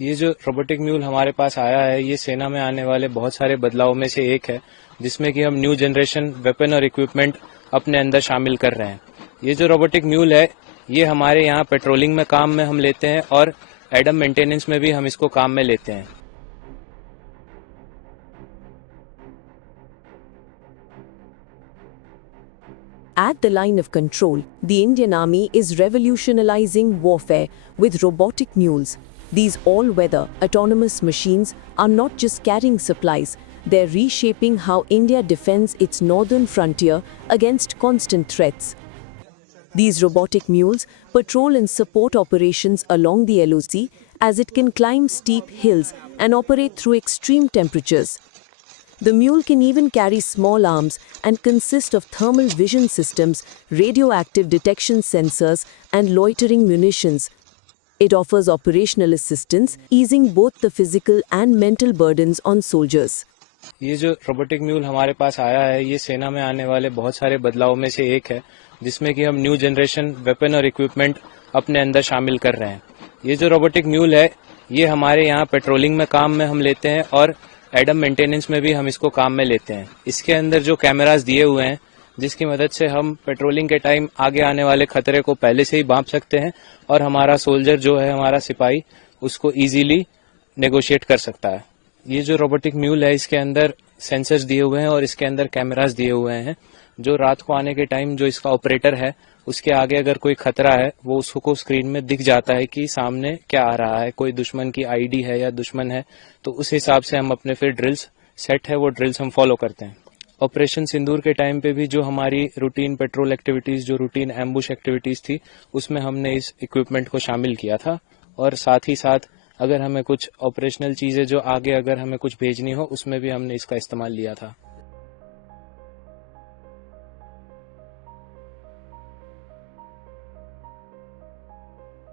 ये जो robotic mule हमारे पास आया है, ये सेना में आने वाले बहुत सारे बदलावों में से एक है, जिसमें कि हम न्यू जनरेशन वेपन और इक्विपमेंट अपने अंदर शामिल कर रहे हैं। ये जो रोबोटिक म्यूल है, ये हमारे यहाँ पेट्रोलिंग में काम में हम लेते हैं और एडम मेंटेनेंस में भी हम इसको काम में लेते हैं। At the line of control, the Indian Army is revolutionizing warfare with robotic mules. These all-weather, autonomous machines are not just carrying supplies, they're reshaping how India defends its northern frontier against constant threats. These robotic mules patrol and support operations along the LOC as it can climb steep hills and operate through extreme temperatures. The mule can even carry small arms and consist of thermal vision systems, radioactive detection sensors, and loitering munitions. It offers operational assistance, easing both the physical and mental burdens on soldiers. ये जो robotic mule हमारे पास आया है, ये सेना में आने वाले बहुत सारे बदलावों में से एक है, जिसमें कि हम न्यू जनरेशन वेपन और इक्विपमेंट अपने अंदर शामिल कर रहे हैं। ये जो रोबोटिक म्यूल है, ये हमारे यहाँ पेट्रोलिंग में काम में हम लेते हैं और एडम मेंटेनेंस में भी हम इसको काम में लेते हैं। इसके अंदर जो कैमरास दिए हुए हैं, जिसकी मदद से हम पेट्रोलिंग के टाइम आगे आने वाले खतरे को पहले से ही भांप सकते हैं और हमारा सोल्जर जो है, हमारा सिपाही, उसको इजीली नेगोशिएट कर सकता है। ये जो रोबोटिक म्यूल है, इसके अंदर सेंसर्स दिए हुए हैं और इसके अंदर कैमरास दिए हुए हैं, जो रात को आने के टाइम जो इसका ऑपरेटर है, उसके आगे अगर कोई खतरा है, वो उसको स्क्रीन में दिख जाता है कि सामने क्या आ रहा है, कोई दुश्मन की आईडी है या दुश्मन है, तो उस हिसाब से हम अपने फिर ड्रिल्स सेट है, वो ड्रिल्स हम फॉलो करते हैं। ऑपरेशन सिंदूर के टाइम पे भी जो हमारी रूटीन पेट्रोल एक्टिविटीज, जो रूटीन एम्बुश एक्टिविटीज थी, उसमें हमने इस इक्विपमेंट को शामिल किया था। और साथ ही साथ अगर हमें कुछ ऑपरेशनल चीजें जो आगे अगर हमें कुछ भेजनी हो, उसमें भी हमने इसका इस्तेमाल लिया था।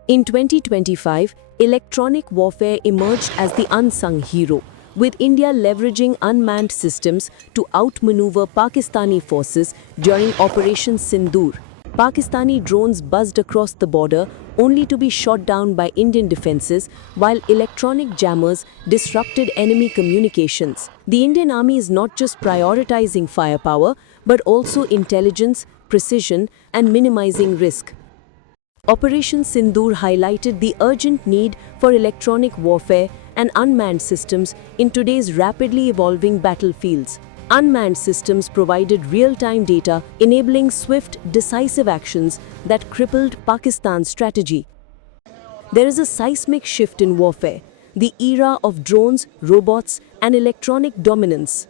In 2025, electronic warfare emerged as the unsung hero, with India leveraging unmanned systems to outmaneuver Pakistani forces during Operation Sindoor. Pakistani drones buzzed across the border only to be shot down by Indian defenses, while electronic jammers disrupted enemy communications. The Indian Army is not just prioritizing firepower, but also intelligence, precision, and minimizing risk. Operation Sindoor highlighted the urgent need for electronic warfare and unmanned systems in today's rapidly evolving battlefields. Unmanned systems provided real-time data, enabling swift, decisive actions that crippled Pakistan's strategy. There is a seismic shift in warfare, the era of drones, robots, and electronic dominance.